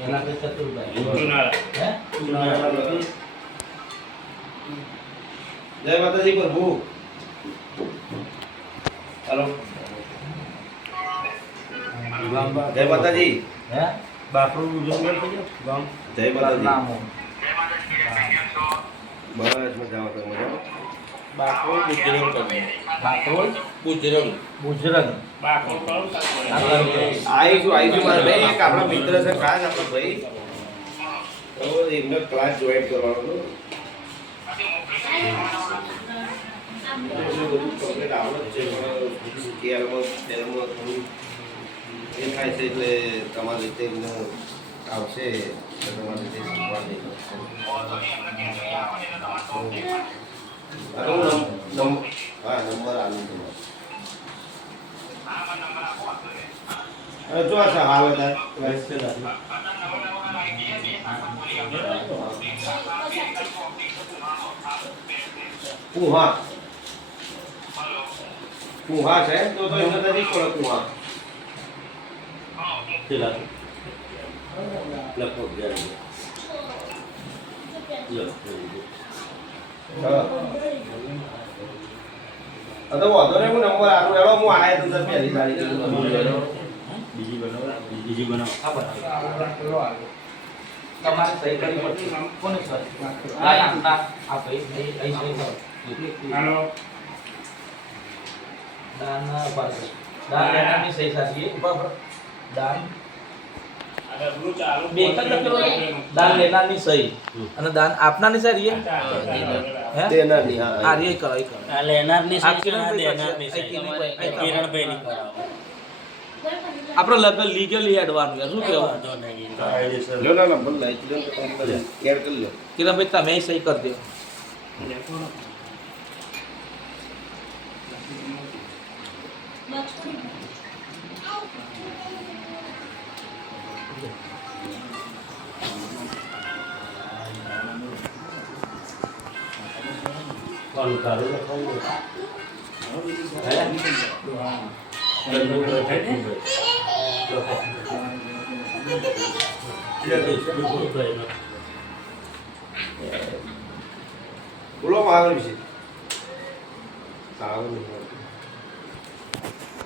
मेला के चतुर्भाई है જય માતાજી પ્રભુ हेलो જય માતાજી है बापरू गुजर गयो गाम જય માતાજી नामो બસ મજામાં તો મજામાં બાકો ગુજરંગ કરી बापरू ગુજરંગ गुजरन બાકો કરું આવીશું મારા ભાઈ એક આપણા મિત્ર છે ખાસ આપણો ભાઈ તો એમને ક્લાસ જોઈન કરવાનો હતો બધું કમ્પ્લીટ આવડત છે પણ કેરમાં તેલમાં થોડું એ થાય છે એટલે તમારી રીતે એમને આવશે તો તમારી રીતે શીખવા દે હા નંબર આલું તમારો જો આ હાલ હતા ક્લાસ છે કુહા છે તો એમને નથી પડે કુહા ચલા લખો ગયા તો વાંધો નહીં હું નંબર આલું એનો હું આયા તો પહેલી તારીખે બીજી બનાવો આ બતાવો તમારે સહી કરી પડશે કોને સર આ ના આ ભાઈ અહીં સહી કરો હાલો દાન પર દાન લેનારની સહી સાચી ઉપર દાન ડબલું ચાલુ બે એક જ લખેલો છે દાન લેનારની સહી અને દાન આપનારની સહી હે તેનાની હા આ રે કરો એ કરો આ લેનારની આ સહી ના દેનારની સહી કિરણભાઈ કિરણભાઈ ની કરાવો આપણે લગન લીગલી હેડવાનું છે શું કહેવું વાંધો નહીં લો ના નંબર લાઈટ લો તો નંબર એડ કરી લો કિરણભાઈ તમે સહી કરી દો કોણ કારું લખાવું બોલો મારો વિશે સારું નહીં